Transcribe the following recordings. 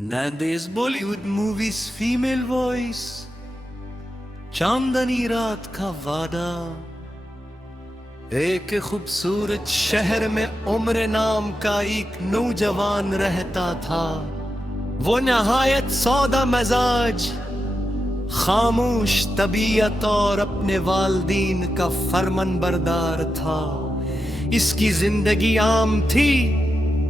Nowadays Bollywood movies female voice चांदनी रात का वादा एक खूबसूरत शहर में उम्र नाम का एक नौजवान रहता था। वो नहायत सौदा मजाज, खामोश तबीयत और अपने वालदीन का फरमान बरदार था। इसकी जिंदगी आम थी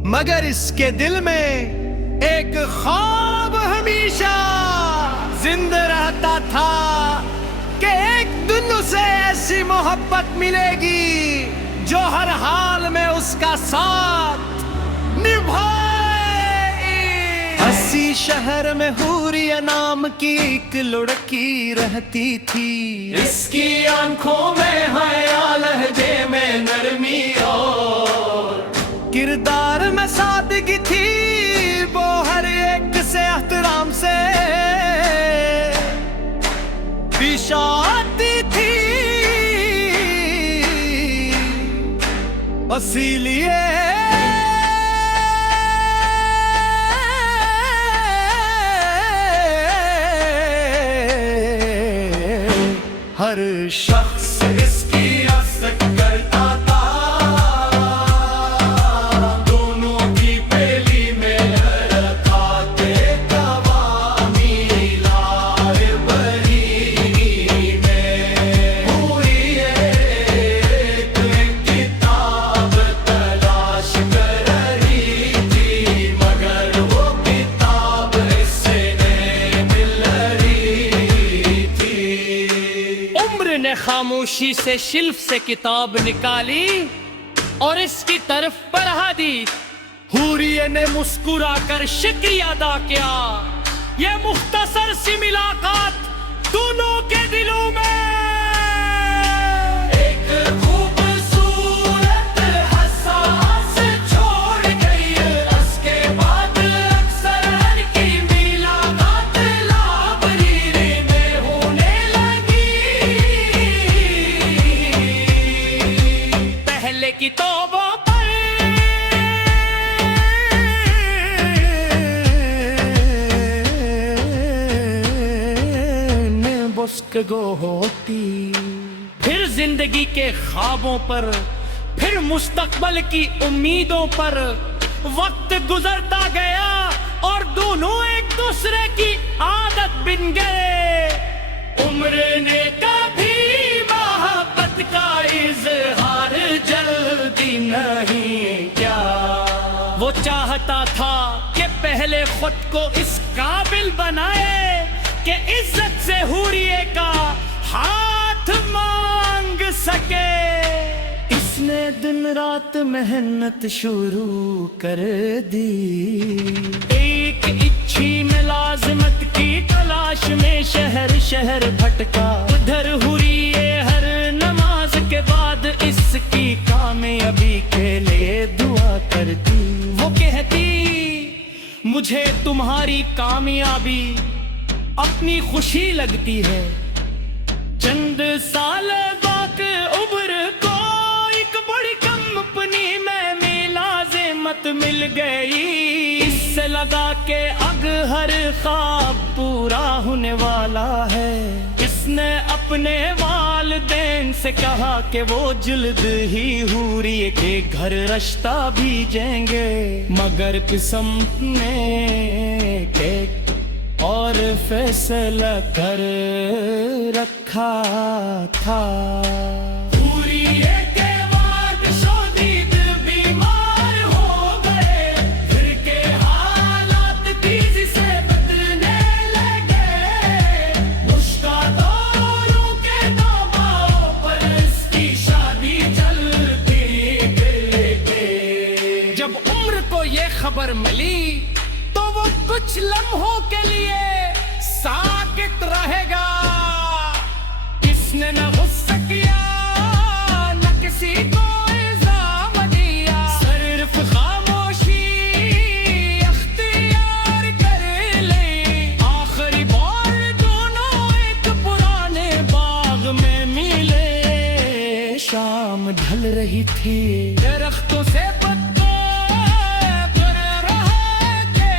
मगर इसके दिल में एक ख्वाब हमेशा जिंदा रहता था कि एक दिन उसे ऐसी मोहब्बत मिलेगी जो हर हाल में उसका साथ निभाएगी। हसी शहर में हूरिया नाम की एक लड़की रहती थी। इसकी आंखों में हया, लहजे में नरमी और किरदार में सादगी थी। वो हर एक से एहतराम से पेश आती थी। इसीलिए हर शख्स इसकी हसरत करता था। दोनों की पहली में लड़काते कवामी लाल बरी में पूरी एक किताब तलाश कर रही थी, मगर वो किताब इससे नहीं मिल रही थी। उम्र ने खामोशी से शिल्फ से किताब निकाली और इसकी तरफ बढ़ा दी। हूरिये ने मुस्कुरा कर शुक्रिया अदा किया। ये मुख्तसर सी मुलाकात दोनों के दिलों में एक खूबसूरत हसास छोड़ गई। उसके बाद अक्सर हर की मुलाकात लाइब्रेरी में होने लगी। पहले की तौबा पर ने बुस्कगो होती, फिर जिंदगी के ख्वाबों पर, फिर मुस्तकबल की उम्मीदों पर वक्त गुजरता गया और दोनों एक दूसरे की आदत बन गए। उम्र ने कभी मोहब्बत का इजहार जल्दी नहीं किया। वो चाहता था कि पहले खुद को इस काबिल बनाए कि इज्जत से हूरिये का हाथ मांग सके। इसने दिन रात मेहनत शुरू कर दी। एक इच्छी मुलाजिमत की तलाश में शहर शहर भटका। उधर हुरिये हर नमाज के बाद इसकी कामयाबी के लिए दुआ करती। वो कहती, मुझे तुम्हारी कामयाबी अपनी खुशी लगती है। चंद साल बाद उम्र को एक बड़ी कंपनी में मुलाजिमत मिल गई। इससे लगा के अब हर ख्वाब पूरा होने वाला है। इसने अपने वालिदैन से कहा कि वो जल्द ही हूरिये के घर रिश्ता भेजेंगे, मगर किस्मत ने के और फैसला कर रखा था। हूरिये के बाद शदीद बीमार हो गए। फिर के हालात तेजी से बदलने लगे। मुश्किल दौरों के दबाव पर इसकी शादी चलती गई। जब उम्र को ये खबर मिली तो वो कुछ लम्हों के लिए साकित रहेगा। इसने न गुस्सा किया न किसी को इल्जाम दिया, सिर्फ खामोशी अख्तियार कर ली। आखिरी बार दोनों एक पुराने बाग में मिले। शाम ढल रही थी, दरख्तों से पत्ते गिर रहे थे।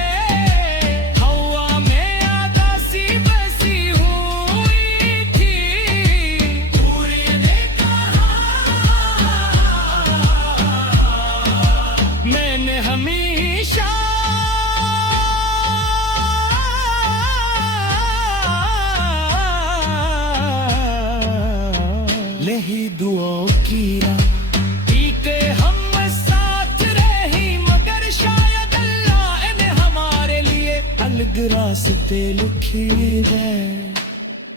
अलग रास्ते लिखी है।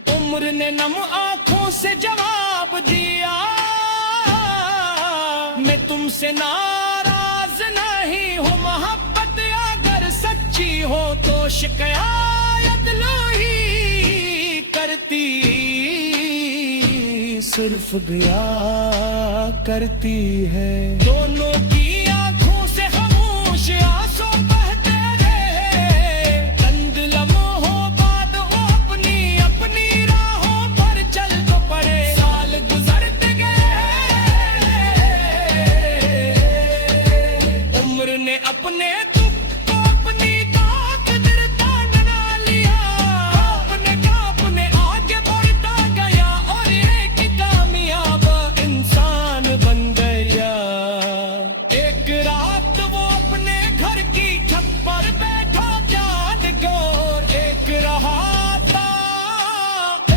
उम्र ने नम आंखों से जवाब दिया, मैं तुमसे नाराज नहीं हूँ, मोहब्बत अगर सच्ची हो तो शिकायत लो ही करती, सिर्फ गया करती है। दोनों की आंखों से खामोश आंसू बहते रहे, चंद लम्हों बाद वो अपनी अपनी राहों पर चल तो पड़े। साल गुजरते गए, उम्र ने अपने दुख को अपनी ताकत ताना लिया, अपने आगे बढ़ता गया और एक कामयाब इंसान बन गया। एक रात वो अपने घर की छत पर बैठा चांद गोर एक रहा था,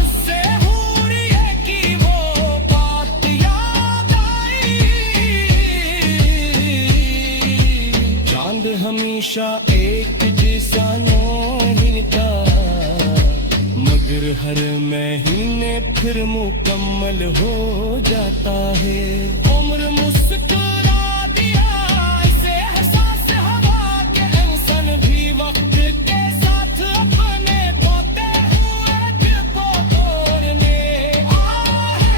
इससे हुर्रिये की वो बात याद आई। चांद हमेशा एक जैसा नहीं था, मगर हर महीने फिर मुकम्मल हो जाता है। उम्र मुस्कुरा दिया, इसे एहसास हवा के इंसान भी वक्त के साथ अपने पोते हुए डिब्बों तोड़ने आए।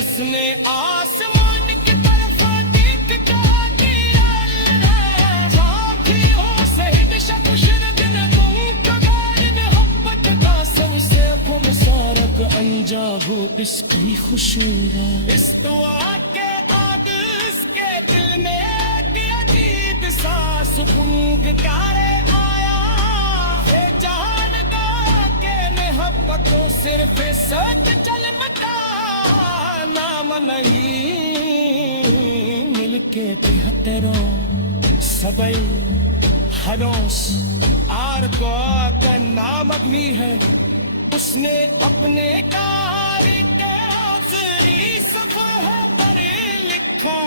उसने आसमान की तरफ देख कहा कि अल्लाह साथियों शहीद शमशेर दिन तुम कगार में मोहब्बत का सबसे मुबारक अंजाम इसकी खुशबू। इस दुआ के बाद इसके दिल में एक अजीब सा सुकून गारे आया। ये जान गा के मोहब्बतों सिर्फ सच चल मचा नाम नहीं, मिलके तिहत्तरों सबई हरोस आरको का नाम भी है। उसने अपने कार के हौसली सफर पर लिखा